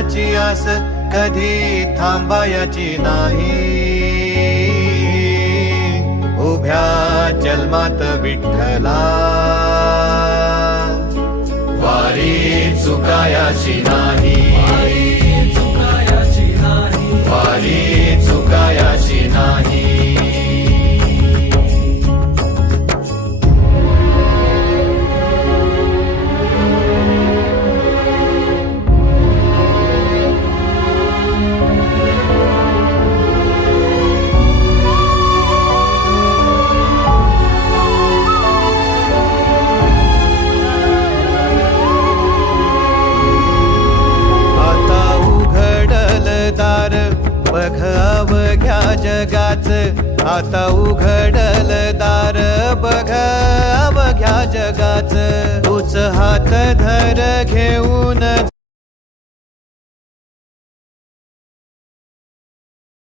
फळाची आस कधी थांबायची नाही. उभ्या जन्मात विठ्ठला वारी चुकायाची नाही. वारी चुकायाची नाही. बघ अवघ्या जगाच, आता उघडल दार बघ अवघ्या जगाच. तूच हात धर घेऊन